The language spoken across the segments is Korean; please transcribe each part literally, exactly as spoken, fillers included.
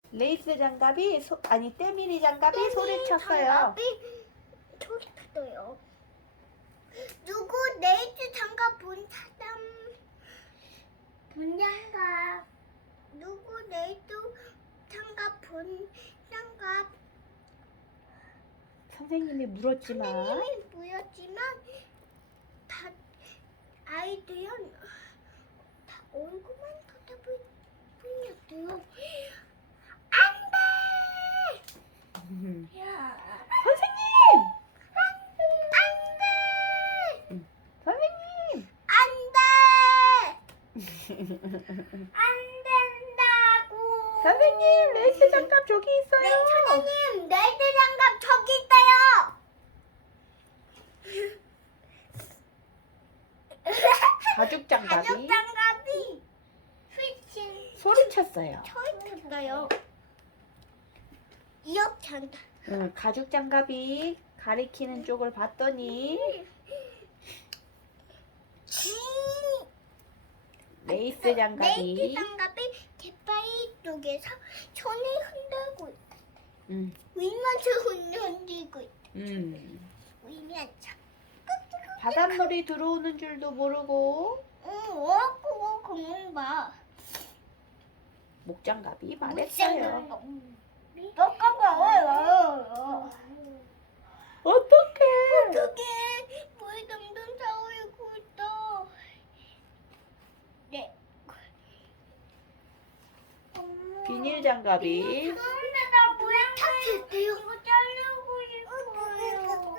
레이스 장갑이 소, 아니 때밀이 장갑이 때밀이 소리쳤어요. 장갑이 소리쳤어요. 누구 레이스 장갑 본 사람? 본 장갑. 누구 레이스 장갑 본 장갑? 선생님이 물었지만 선생님이 보였지만 다 아이들은 다 얼굴만 쳐다보였대요. 안 돼! 음. 야. 선생님! 안 돼! 선생님! 안 돼! 안 된다고! 선생님 레이스 장갑 저기 있어요. 네, 선생님, 레이스 장갑 저기 있어요! 가죽 장갑이 가죽 장갑이 휘친 소리쳤어요. 소리쳤어요. 이렇게 한다. 응, 가죽 장갑이 가리키는 쪽을 봤더니 지 레이스 장갑이 레이스 장갑이 깃바위 쪽에서 손을 흔들고 있다. 음, 위면서 흔들고 있다. 음. 위면서. 바닷물이 들어오는 줄도 모르고 응, 어, 그거 그만 봐. 목장갑이 말했어요. 잠깐만. 어떡해? 어떻게 물 점점 차오르고 있어. 네. 비닐 장갑이 근데 나 모양 탔을게요. 이거 자르고 싶어요.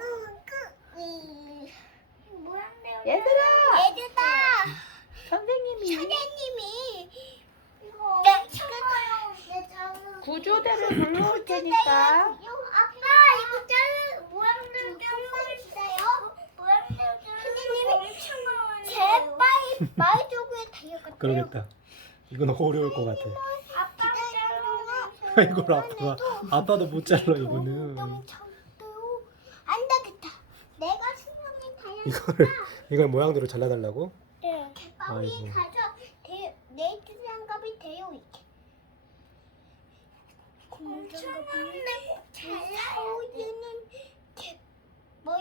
모양대로. 얘들아! 얘들아. 선생님이 선생님이 이거 네, 참아요. 네, 참아요. 구조대를 불러올 테니까 아빠 이거 자르 모양대로 잘라주세요. 모양대로 선생님이 제발 말 쪽에 달려갔대요. 그러겠다. 이건 어려울 것 같아. 아빠 잘라. 이걸 아빠가 아빠도 못 잘라 이거는. 너무 잘라요. 안 되겠다. 내가 수영이 달려. 이거를 이걸 모양대로 잘라달라고? 네. 갯바위 아이고. 가서 대, 네이트 장갑이 되어 있게. 고무장갑이 잘 나오는 개, 뭐,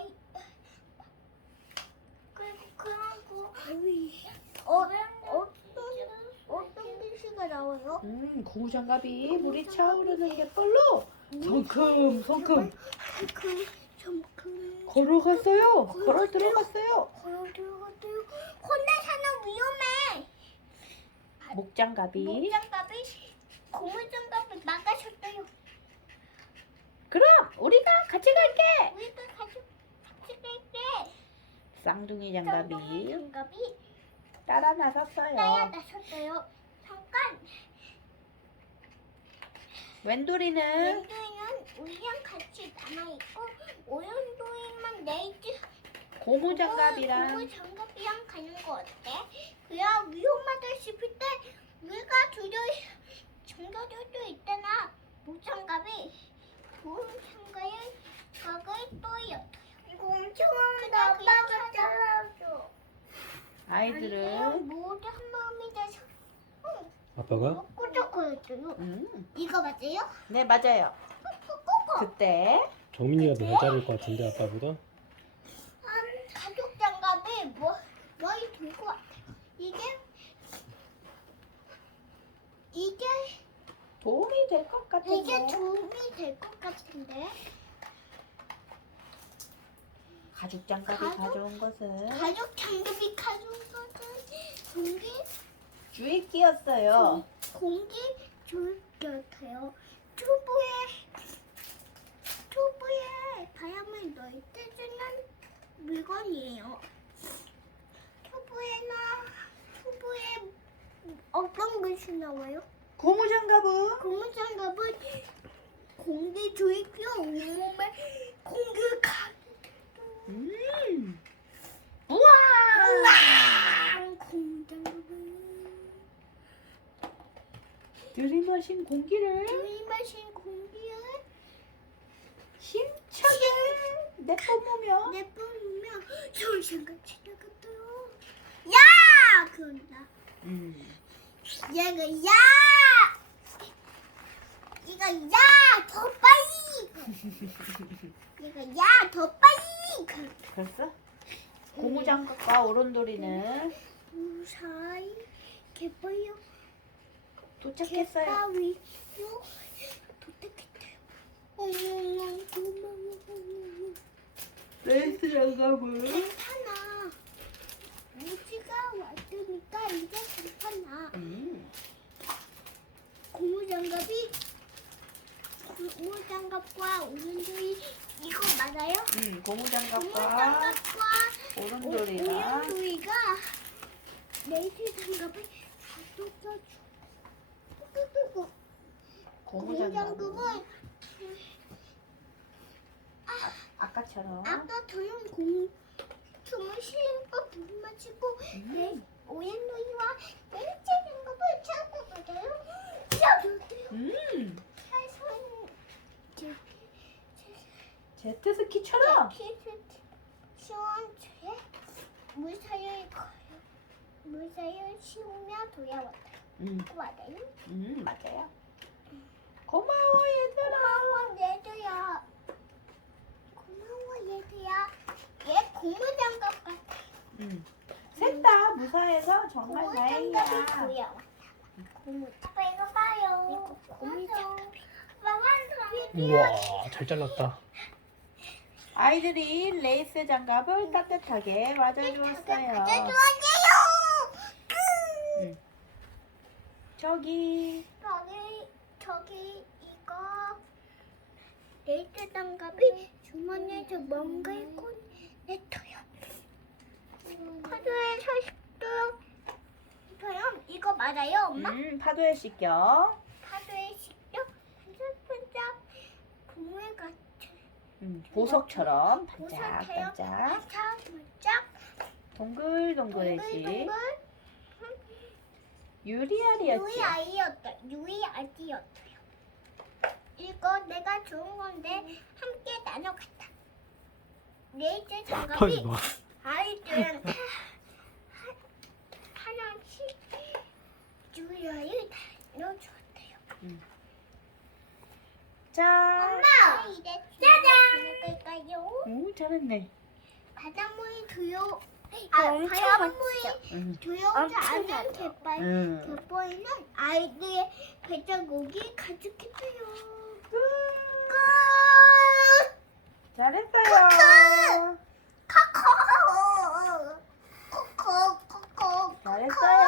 그리고 그러고, 어, 어떤, 어떤 글씨가 나와요? 음, 고무장갑이 물이 차오르는 갯벌로 성큼 성큼 그, 좀, 그, 걸어갔어요. 걸어 들어갔어요. 걸어 들어갔대요. 혼자서는 위험해. 목장갑이 목장갑이 고무장갑을 막아줬어요. 그럼 우리가 같이 갈게. 우리가 가족 같이 갈게. 쌍둥이 장갑이 장갑이 따라 따야 나섰어요. 나섰어요. 잠깐. 웬돌이는 왼쪽에는 우리랑 같이 남아 있고 오른쪽에만 네이트 고무장갑이랑 고무장갑이랑 가는 거 어때? 그야 위험하다 싶을 때 우리가 두려 잠겨줄 수 있잖아. 목장갑이 고무장갑을 각을 또요. 이거 엄청 많은데 아빠가 잘라줘. 아이들은 모두 한 마음이 돼서 아빠가? 꼬적거렸어요. 음, 이거 맞아요? 네 맞아요. 꼬꼬. 그때 정민이가 더 잘 자를 것 같은데 아빠보다? 한 가죽 장갑에 뭐 머리 들고 왔어요. 이게 이게 도움이 될 것 같은데. 이게 도움이 될 것 같은데. 가죽 장갑이 가죽? 가져온 것은 가죽 장갑이 가져온 것은 공기 주의 끼였어요. 공기 좋을 것 같아요. 튜브에 튜브에 바람을 넣을 때 쓰는 물건이에요. 튜브에나 튜브에 어떤 것이 나와요? 고무장갑은 고무장갑은 공기 주입기와 온몸에 공기를 가. 음, 우와. 우와! 고무장갑은 들이마신 공기를 들이마신 공기를 힘차게 내뿜으며 내뿜으면 솔선가 지나갔어요. 야! 그런다. 음, 얘가 야! 이거 야, 더 빨리. 이거 야, 더 빨리. 벌써? 고무장갑과 오른돌이는 무사히 개보요. 도착했어요. 개바위요. 도착했대요. 어머, 고마워. 레이스 장갑은 괜찮아. 무지가 왔으니까 이제 괜찮아. 음. 고무장갑이 고무장갑과 오른돌이 이거 맞아요? 음, 고무장갑과 고무장갑과 오른돌이랑 오른돌이가 레이스 장갑을 다 쏟아줘. 고무장갑은 고무장갑은 아까처럼 아까처럼 고무 춤을 신고 물 마시고 네, 오렌돌이와 레이스 장갑을 찾고 가요. 찾았대요. 음, 최선 제트스키처럼 시원주에 물사를 가요. 물사를 씌우며 돌아왔다. 음, 맞아요? 음, 맞아요. 고마워 얘들아. 고마워 얘들아. 고마워 얘들아. 얘 고무장갑 같아. 음. 셋 다 무사해서 정말 고무장갑이 다행이야. 돌아왔다. 고무. 아빠 이거 봐요. 이거 고무장갑이. 아빠 완성이. 우와 잘 잘랐다. 아이들이 레이스 장갑을 따뜻하게 맞아주었어요. 맞아주었네요. 음. 저기 저기 저기 이거 레이스 장갑이 주머니에서 뭔가를 꺼내줘요. 파도에 서식도 저요. 이거 맞아요, 엄마? 음, 파도에 씻겨. 파도에 식도 반짝반짝 보물 같은 음, 보석처럼 보석처럼 반짝반짝 반짝반짝 동글동글해지. 동글동글 유리알이었지. 유이 아이였다. 유이 아이였어요. 이거 내가 좋은 건데 함께 나눠갔다. 레이스 하지 장갑이 마. 아이들한테 하- 하나씩 유리알을 나눠줬대요. 자, 엄마! 이제 짜잔! 갈까요? 오, 잘했네. 바닷물이 두요. 아, 바닷물이 음. 두려우지 않은 갯벌. 음. 갯벌에는 아이들의 발자국이 가득했어요. 끝! 잘했어요. 코코! 코코! 코코! 잘했어요.